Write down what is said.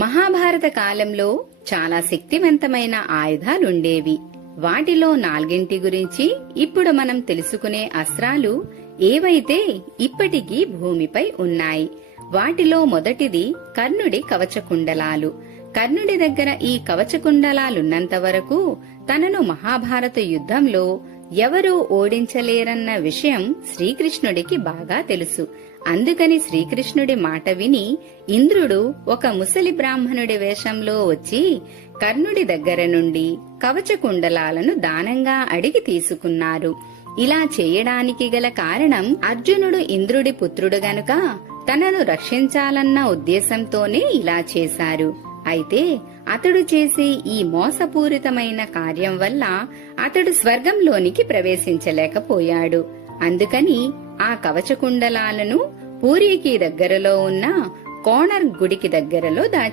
మహాభారత కాలంలో చాలా శక్తివంతమైన ఆయుధాలుండేవి. వాటిలో 4 గురించి ఇప్పుడు మనం తెలుసుకునే అస్త్రాలు ఏవైతే ఇప్పటికీ భూమిపై ఉన్నాయి. వాటిలో మొదటిది కర్ణుడి కవచకుండలాలు. కర్ణుడి దగ్గర ఈ కవచకుండలాలున్నంత వరకు తనను మహాభారత యుద్ధంలో ఎవరూ ఓడించలేరన్న విషయం శ్రీకృష్ణుడికి బాగా తెలుసు. అందుకని శ్రీకృష్ణుడి మాట విని ఇంద్రుడు ఒక ముసలి బ్రాహ్మణుడి వేషంలో వచ్చి కర్ణుడి దగ్గర నుండి కవచకుండలాలను దానంగా అడిగి తీసుకున్నారు. ఇలా చేయడానికి గల కారణం అర్జునుడు ఇంద్రుడి పుత్రుడు గనుక తనను రక్షించాలన్న ఉద్దేశంతోనే ఇలా చేశారు. అయితే అతడు చేసే ఈ మోసపూరితమైన కార్యం వల్ల అతడు స్వర్గంలోనికి ప్రవేశించలేకపోయాడు. అందుకని ఆ కవచకుండలాలను పూరికి దగ్గరలో ఉన్న కోణర్ గుడికి దగ్గరలో దాచి